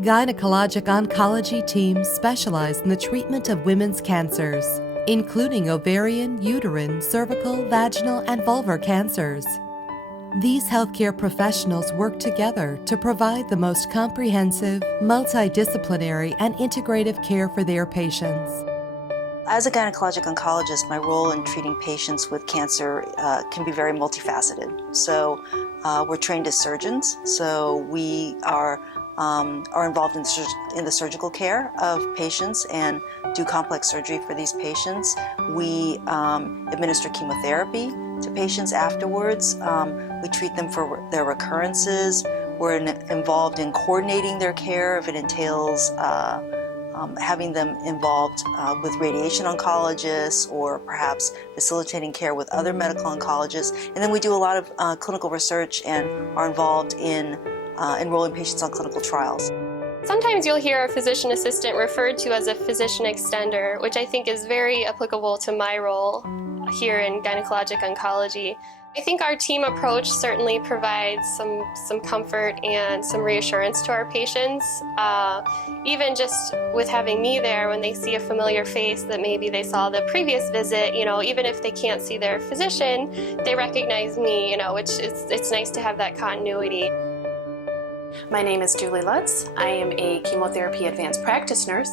Gynecologic Oncology teams specialize in the treatment of women's cancers, including ovarian, uterine, cervical, vaginal, and vulvar cancers. These healthcare professionals work together to provide the most comprehensive, multidisciplinary, and integrative care for their patients. As a gynecologic oncologist, my role in treating patients with cancer can be very multifaceted. So we're trained as surgeons, so we are involved in the surgical care of patients and do complex surgery for these patients. We administer chemotherapy to patients afterwards. We treat them for their recurrences. We're involved in coordinating their care if it entails having them involved with radiation oncologists or perhaps facilitating care with other medical oncologists. And then we do a lot of clinical research and are involved in enrolling patients on clinical trials. Sometimes you'll hear a physician assistant referred to as a physician extender, which I think is very applicable to my role here in gynecologic oncology. I think our team approach certainly provides some comfort and some reassurance to our patients. Even just with having me there, when they see a familiar face that maybe they saw the previous visit, even if they can't see their physician, they recognize me, which it's nice to have that continuity. My name is Julie Lutz. I am a chemotherapy advanced practice nurse.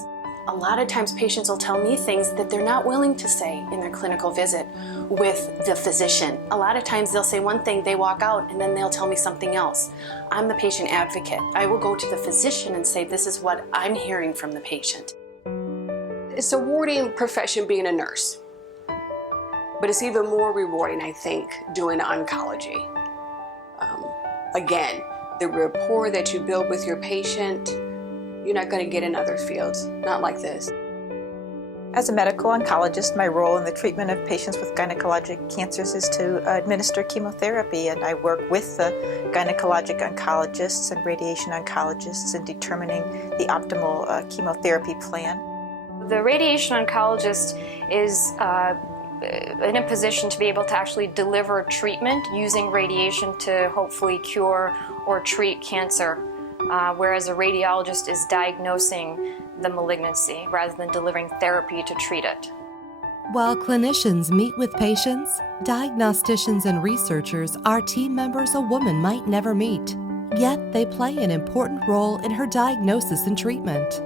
A lot of times patients will tell me things that they're not willing to say in their clinical visit with the physician. A lot of times they'll say one thing, they walk out, and then they'll tell me something else. I'm the patient advocate. I will go to the physician and say, this is what I'm hearing from the patient. It's a rewarding profession being a nurse, but it's even more rewarding, I think, doing oncology. Again, the rapport that you build with your patient, you're not going to get in other fields, not like this. As a medical oncologist, my role in the treatment of patients with gynecologic cancers is to administer chemotherapy, and I work with the gynecologic oncologists and radiation oncologists in determining the optimal chemotherapy plan. The radiation oncologist is in a position to be able to actually deliver treatment using radiation to hopefully cure or treat cancer. Whereas a radiologist is diagnosing the malignancy rather than delivering therapy to treat it. While clinicians meet with patients, diagnosticians and researchers are team members a woman might never meet. Yet they play an important role in her diagnosis and treatment.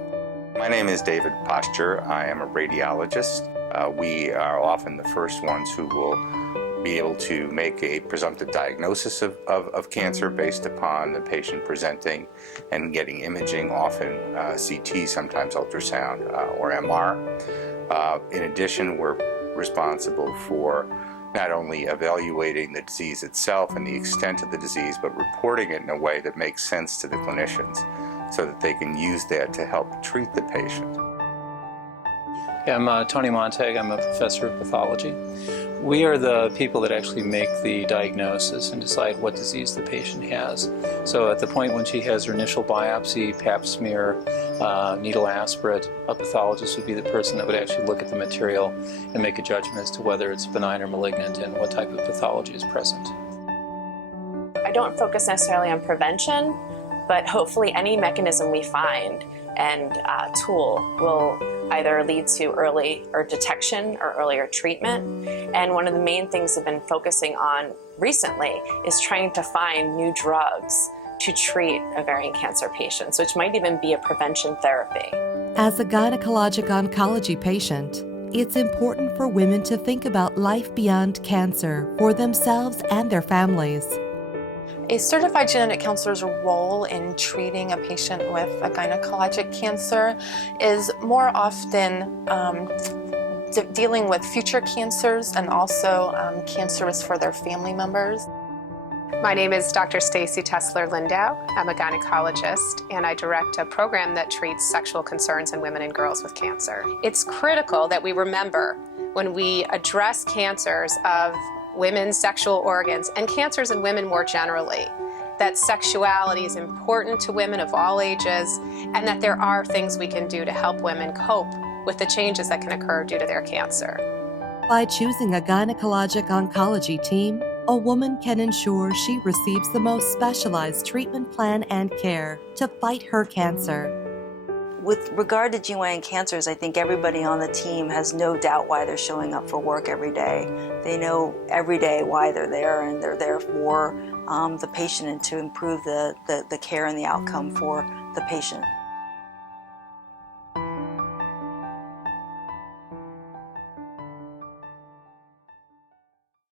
My name is David Posture. I am a radiologist. We are often the first ones who will be able to make a presumptive diagnosis of cancer based upon the patient presenting and getting imaging, often CT, sometimes ultrasound or MR. In addition, we're responsible for not only evaluating the disease itself and the extent of the disease, but reporting it in a way that makes sense to the clinicians so that they can use that to help treat the patient. I'm Tony Montag. I'm a professor of pathology. We are the people that actually make the diagnosis and decide what disease the patient has. So at the point when she has her initial biopsy, pap smear, needle aspirate, a pathologist would be the person that would actually look at the material and make a judgment as to whether it's benign or malignant and what type of pathology is present. I don't focus necessarily on prevention, but hopefully any mechanism we find and tool will either lead to early or detection or earlier treatment. And one of the main things I've been focusing on recently is trying to find new drugs to treat ovarian cancer patients, which might even be a prevention therapy. As a gynecologic oncology patient, it's important for women to think about life beyond cancer for themselves and their families. A certified genetic counselor's role in treating a patient with a gynecologic cancer is more often dealing with future cancers and also cancers for their family members. My name is Dr. Stacy Tessler-Lindau. I'm a gynecologist, and I direct a program that treats sexual concerns in women and girls with cancer. It's critical that we remember when we address cancers of women's sexual organs and cancers in women more generally, that sexuality is important to women of all ages and that there are things we can do to help women cope with the changes that can occur due to their cancer. By choosing a gynecologic oncology team, a woman can ensure she receives the most specialized treatment plan and care to fight her cancer. With regard to GYN cancers, I think everybody on the team has no doubt why they're showing up for work every day. They know every day why they're there, and they're there for the patient and to improve the care and the outcome for the patient.